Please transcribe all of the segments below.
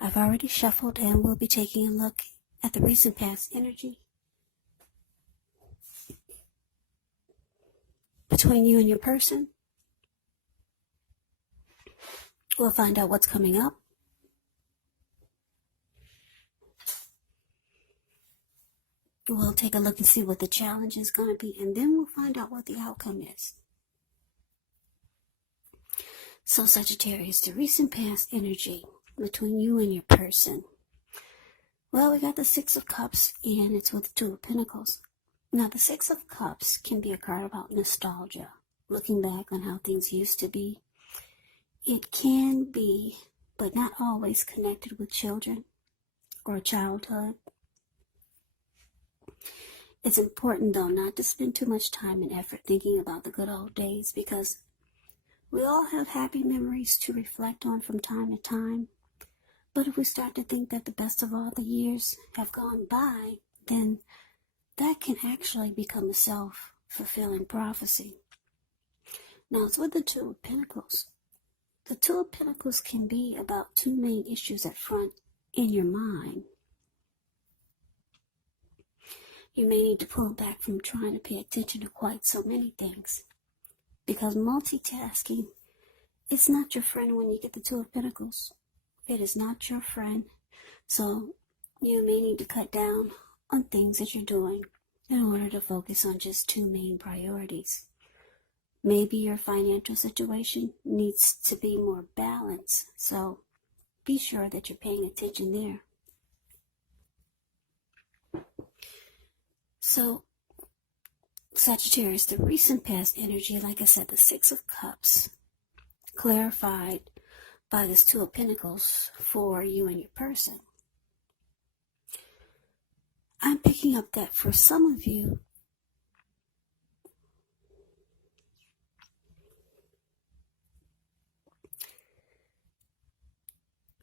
I've already shuffled and we'll be taking a look at the recent past energy between you and your person. We'll find out what's coming up. We'll take a look and see what the challenge is going to be, and then we'll find out what the outcome is. So Sagittarius, the recent past energy between you and your person. Well, we got the Six of Cups, and it's with the Two of Pentacles. Now, the Six of Cups can be a card about nostalgia, looking back on how things used to be. It can be, but not always, connected with children or childhood. It's important, though, not to spend too much time and effort thinking about the good old days, because we all have happy memories to reflect on from time to time. But if we start to think that the best of all the years have gone by, then that can actually become a self-fulfilling prophecy. Now, it's with the Two of Pentacles. The Two of Pentacles can be about two main issues at front in your mind. You may need to pull back from trying to pay attention to quite so many things, because multitasking is not your friend when you get the Two of Pentacles. It is not your friend. So you may need to cut down on things that you're doing in order to focus on just two main priorities. Maybe your financial situation needs to be more balanced, so be sure that you're paying attention there. So, Sagittarius, the recent past energy, like I said, the Six of Cups, clarified by this Two of Pentacles for you and your person. I'm picking up that for some of you,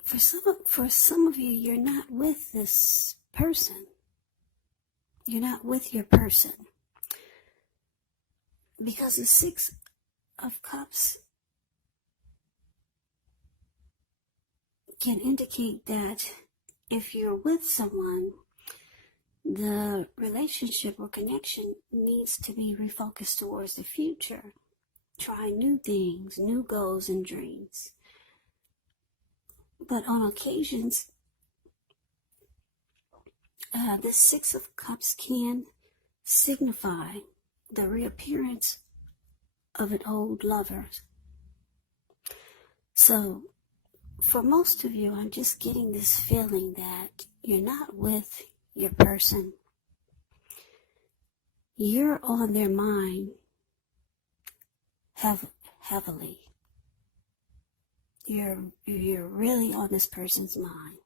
for some of you, you're not with this person. You're not with your person. Because the Six of Cups can indicate that if you're with someone, the relationship or connection needs to be refocused towards the future. Try new things, new goals and dreams. But on occasions, this Six of Cups can signify the reappearance of an old lover. So, for most of you, I'm just getting this feeling that you're not with your person. You're on their mind heavily. You're really on this person's mind.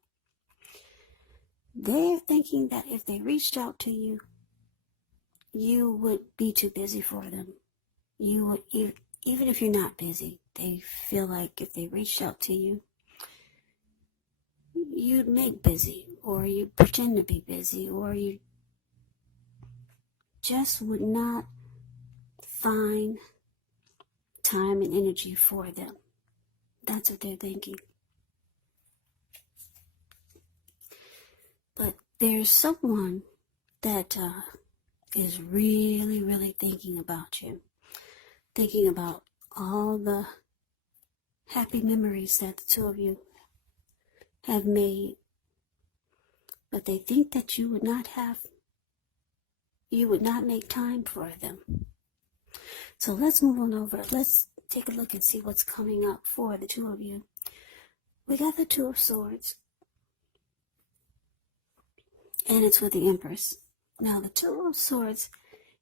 They're thinking that if they reached out to you, you would be too busy for them. You would, even if you're not busy, they feel like if they reached out to you, you'd make busy, or you pretend to be busy, or you just would not find time and energy for them. That's what they're thinking. But there's someone that is really, really thinking about you. Thinking about all the happy memories that the two of you have made. But they think that you would not make time for them. So let's move on over. Let's take a look and see what's coming up for the two of you. We got the Two of Swords, and it's with the Empress. Now, the Two of Swords,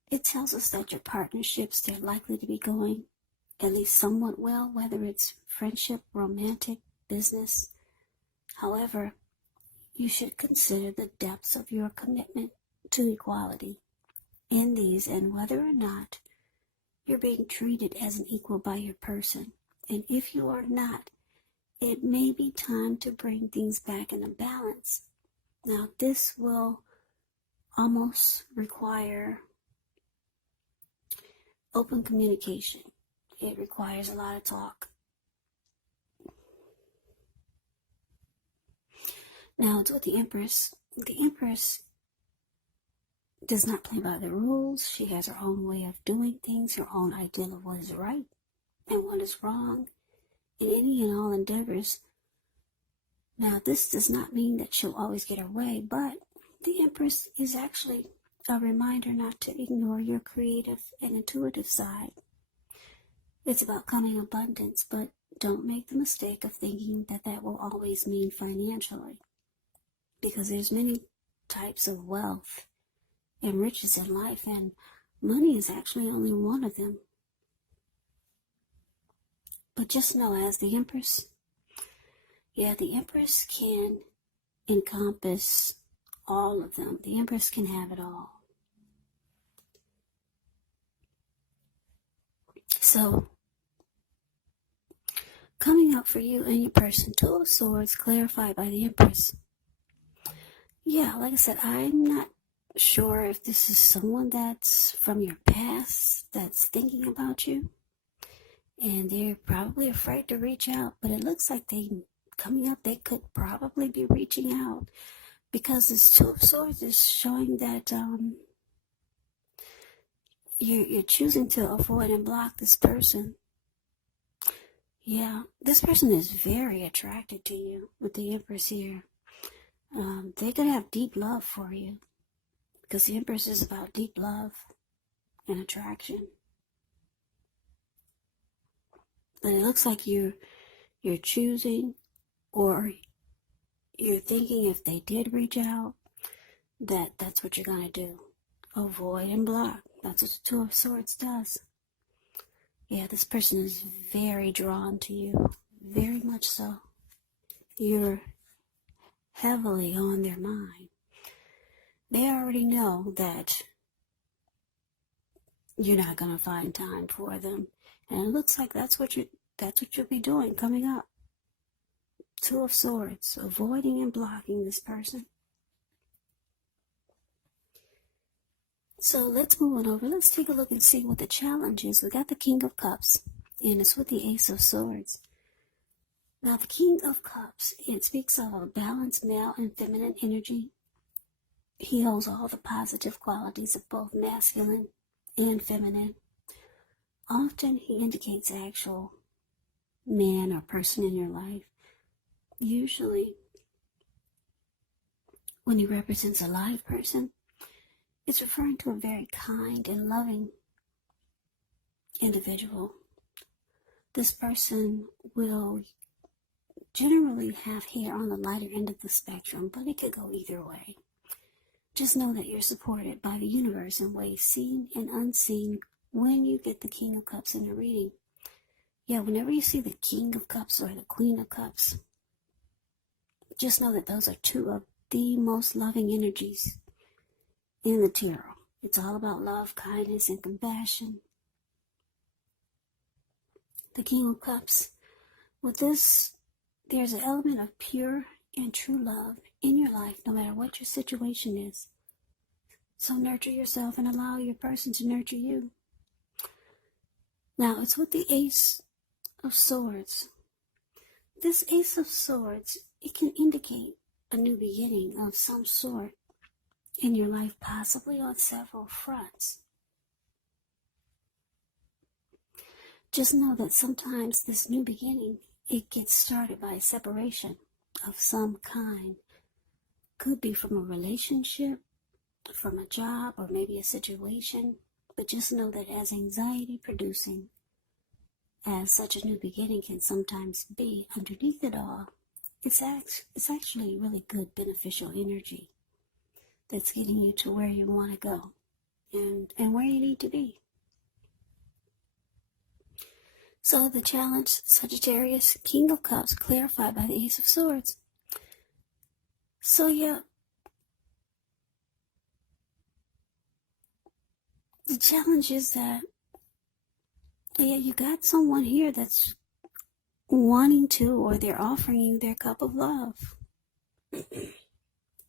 it tells us that your partnerships, they're likely to be going at least somewhat well, whether it's friendship, romantic, business. However, you should consider the depths of your commitment to equality in these, and whether or not you're being treated as an equal by your person. And if you are not, it may be time to bring things back into balance. Now, this will almost require open communication. It requires a lot of talk. Now it's with the Empress. The Empress does not play by the rules. She has her own way of doing things, her own ideal of what is right and what is wrong in any and all endeavors. Now, this does not mean that she'll always get her way, but the Empress is actually a reminder not to ignore your creative and intuitive side. It's about coming abundance, but don't make the mistake of thinking that that will always mean financially, because there's many types of wealth and riches in life, and money is actually only one of them. But just know, as the Empress, the Empress can encompass all of them. The Empress can have it all. So, coming up for you and your person, Two of Swords, clarified by the Empress. Yeah, like I said, I'm not sure if this is someone that's from your past that's thinking about you, and they're probably afraid to reach out, but it looks like they could probably be reaching out, because this Two of Swords is showing that you're choosing to avoid and block this person. Yeah, this person is very attracted to you with the Empress here. They could have deep love for you, because the Empress is about deep love and attraction. But it looks like you're choosing, or you're thinking, if they did reach out, that's what you're going to do. Avoid and block. That's what the Two of Swords does. Yeah, this person is very drawn to you. Very much so. You're heavily on their mind. They already know that you're not going to find time for them. And it looks like that's what you'll be doing coming up. Two of Swords, avoiding and blocking this person. So let's move on over. Let's take a look and see what the challenge is. We got the King of Cups, and it's with the Ace of Swords. Now, the King of Cups, it speaks of a balanced male and feminine energy. He holds all the positive qualities of both masculine and feminine. Often, he indicates an actual man or person in your life. Usually, when he represents a live person, it's referring to a very kind and loving individual. This person will generally have hair on the lighter end of the spectrum, but it could go either way. Just know that you're supported by the universe in ways seen and unseen when you get the King of Cups in the reading. Yeah, whenever you see the King of Cups or the Queen of Cups, just know that those are two of the most loving energies in the tarot. It's all about love, kindness, and compassion. The King of Cups, with this, there's an element of pure and true love in your life, no matter what your situation is. So nurture yourself and allow your person to nurture you. Now, it's with the Ace of Swords. This Ace of Swords, it can indicate a new beginning of some sort in your life, possibly on several fronts. Just know that sometimes this new beginning, it gets started by a separation of some kind. Could be from a relationship, from a job, or maybe a situation. But just know that as anxiety producing as such a new beginning can sometimes be, underneath it all, it's actually really good beneficial energy that's getting you to where you want to go and where you need to be. So the challenge, Sagittarius, King of Cups, clarified by the Ace of Swords. So yeah, the challenge is that, you got someone here that's wanting to, or they're offering you their cup of love.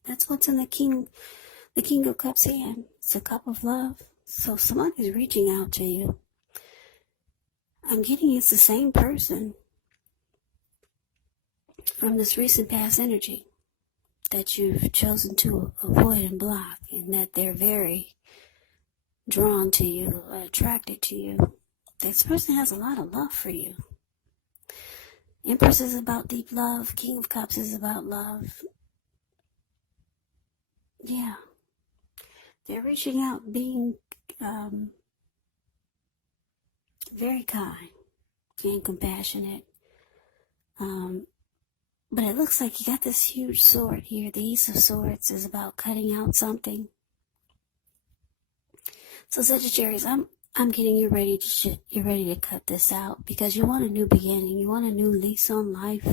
That's what's in the King of Cups hand. It's a cup of love. So someone is reaching out to you. I'm getting it's the same person from this recent past energy. that you've chosen to avoid and block, and that they're very drawn to you, attracted to you. This person has a lot of love for you. Empress is about deep love. King of Cups is about love. Yeah. They're reaching out, being very kind and compassionate. But it looks like you got this huge sword here. The Ace of Swords is about cutting out something. So Sagittarius, I'm getting you ready to you're ready to cut this out because you want a new beginning. You want a new lease on life,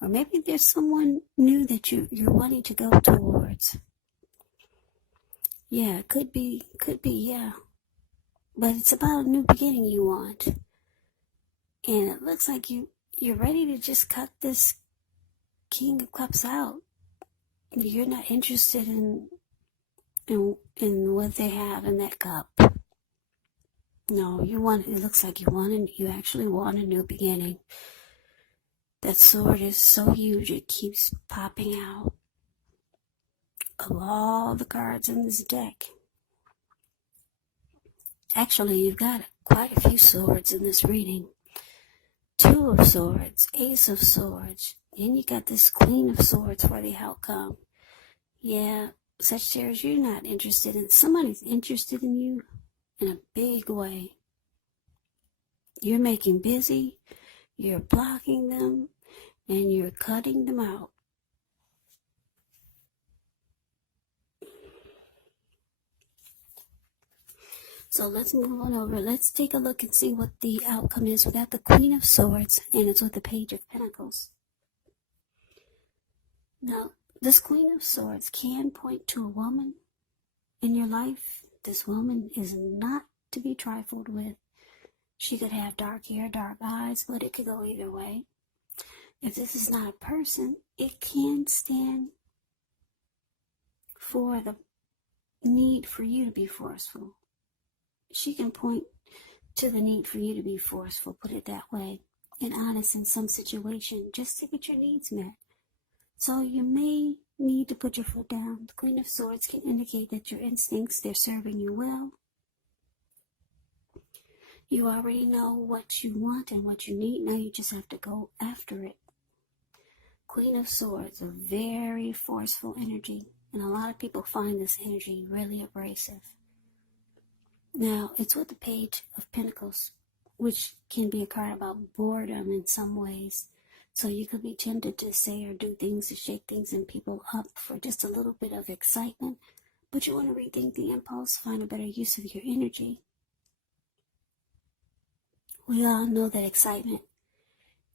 or maybe there's someone new that you're wanting to go towards. Yeah, could be, yeah. But it's about a new beginning you want, and it looks like you're ready to just cut this King of Cups out. You're not interested in what they have in that cup. No, it looks like you actually want a new beginning. That sword is so huge, it keeps popping out of all the cards in this deck. Actually, you've got quite a few swords in this reading. Two of Swords, Ace of Swords, then you got this Queen of Swords for the outcome. Yeah, Sagittarius, you're not interested in, somebody's interested in you in a big way. You're making busy, you're blocking them, and you're cutting them out. So let's move on over. Let's take a look and see what the outcome is. We got the Queen of Swords, and it's with the Page of Pentacles. Now, this Queen of Swords can point to a woman in your life. This woman is not to be trifled with. She could have dark hair, dark eyes, but it could go either way. If this is not a person, it can stand for the need for you to be forceful. She can point to the need for you to be forceful, put it that way, and honest in some situation just to get your needs met. So you may need to put your foot down. The Queen of Swords can indicate that your instincts, they're serving you well. You already know what you want and what you need. Now you just have to go after it. Queen of Swords, a very forceful energy. And a lot of people find this energy really abrasive. Now, it's with the Page of Pentacles, which can be a card about boredom in some ways. So you could be tempted to say or do things to shake things and people up for just a little bit of excitement. But you want to rethink the impulse, find a better use of your energy. We all know that excitement,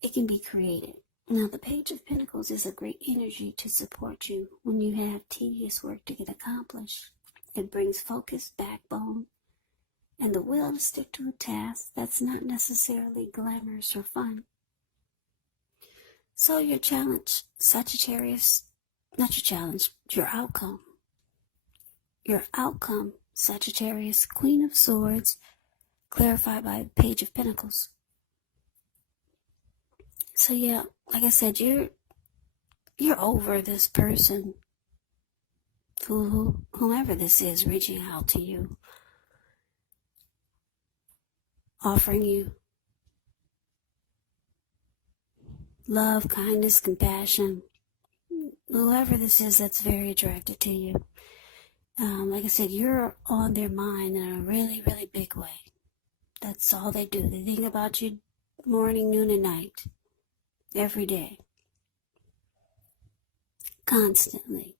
it can be created. Now, the Page of Pentacles is a great energy to support you when you have tedious work to get accomplished. It brings focus, backbone, and the will to stick to a task that's not necessarily glamorous or fun. So your challenge, Sagittarius, not your challenge, your outcome. Your outcome, Sagittarius, Queen of Swords, clarified by Page of Pentacles. So yeah, like I said, you're over this person, whomever this is, reaching out to you, offering you love, kindness, compassion. Whoever this is that's very attracted to you. Like I said, you're on their mind in a really, really big way. That's all they do. They think about you morning, noon, and night. Every day. Constantly.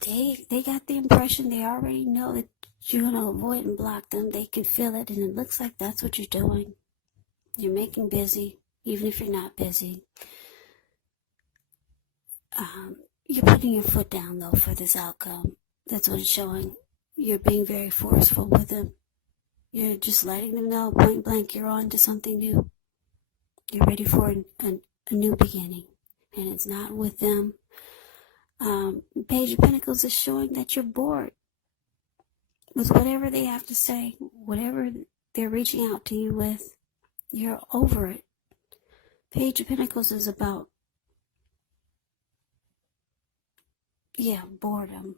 They got the impression, they already know that you're going to avoid and block them. They can feel it, and it looks like that's what you're doing. You're making busy, even if you're not busy. You're putting your foot down, though, for this outcome. That's what it's showing. You're being very forceful with them. You're just letting them know, point blank, you're on to something new. You're ready for a new beginning. And it's not with them. Page of Pentacles is showing that you're bored with whatever they have to say, whatever they're reaching out to you with. You're over it. Page of Pentacles is about boredom.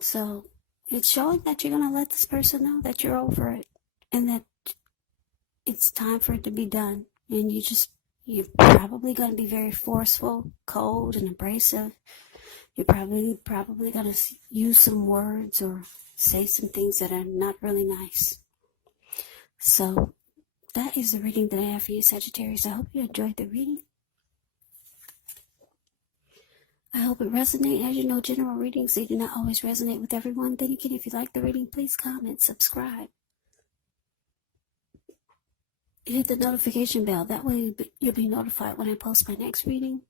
So it's showing that you're going to let this person know that you're over it and that it's time for it to be done. And you're probably going to be very forceful, cold, and abrasive. You're probably going to use some words or say some things that are not really nice. So that is the reading that I have for you, Sagittarius. I hope you enjoyed the reading. I hope it resonates. As you know, general readings, they do not always resonate with everyone. Then again, if you like the reading, please comment, subscribe. Hit the notification bell. That way you'll be notified when I post my next reading.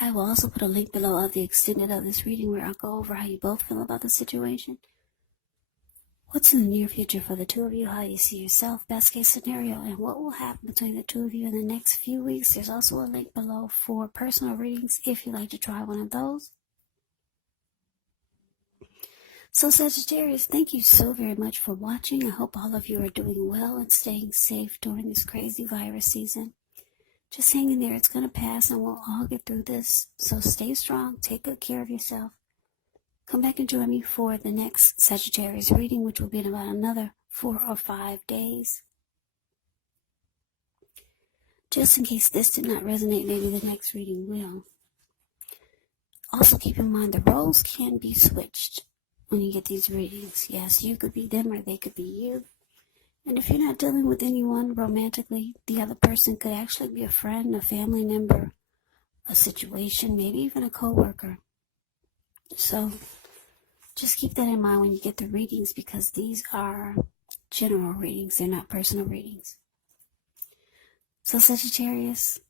I will also put a link below of the extended of this reading where I'll go over how you both feel about the situation. What's in the near future for the two of you, how you see yourself, best case scenario, and what will happen between the two of you in the next few weeks. There's also a link below for personal readings if you'd like to try one of those. So Sagittarius, thank you so very much for watching. I hope all of you are doing well and staying safe during this crazy virus season. Just hang in there. It's going to pass and we'll all get through this. So stay strong. Take good care of yourself. Come back and join me for the next Sagittarius reading, which will be in about another 4 or 5 days. Just in case this did not resonate, maybe the next reading will. Also keep in mind the roles can be switched when you get these readings. Yes, you could be them or they could be you. And if you're not dealing with anyone romantically, the other person could actually be a friend, a family member, a situation, maybe even a coworker. So just keep that in mind when you get the readings, because these are general readings. They're not personal readings. So Sagittarius,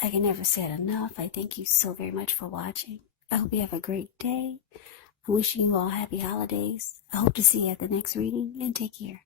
I can never say it enough. I thank you so very much for watching. I hope you have a great day. I'm wishing you all happy holidays. I hope to see you at the next reading, and take care.